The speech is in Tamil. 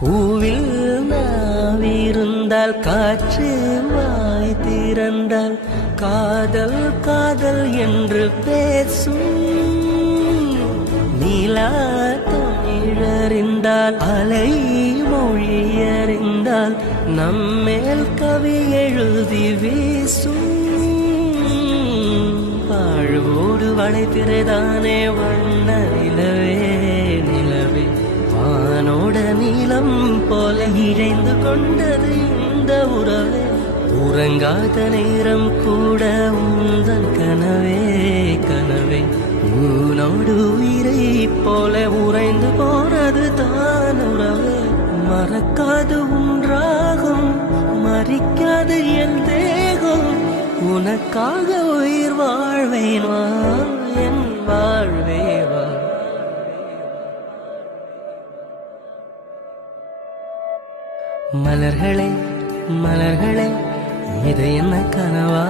பூவில் நாவிருந்தால் காற்று வாய் திறந்தால் காதல் காதல் என்று பேசும். நீலா தமிழறிந்தால் அலை மொழியறிந்தால் நம்மேல் கவி எழுதி வீசும். வாழ்வோடு வளைத்திரைதானே வண்ண நிலவே நிலவே வானோட நீளம் போல இழைந்து கொண்டது இந்த உறவே. உறங்காத நேரம் கூட உந்தன் கனவே கனவே உனோடு உயிரை போல உறைந்து போனது தான் உறவே. மறக்காது உன்றாகும் மறிக்காது என் தேகம் உனக்காக உயிர் வாழ்வேன் வா என் வாழ்வே வா. மலர்களே மலர்களே இது என்ன கனவா?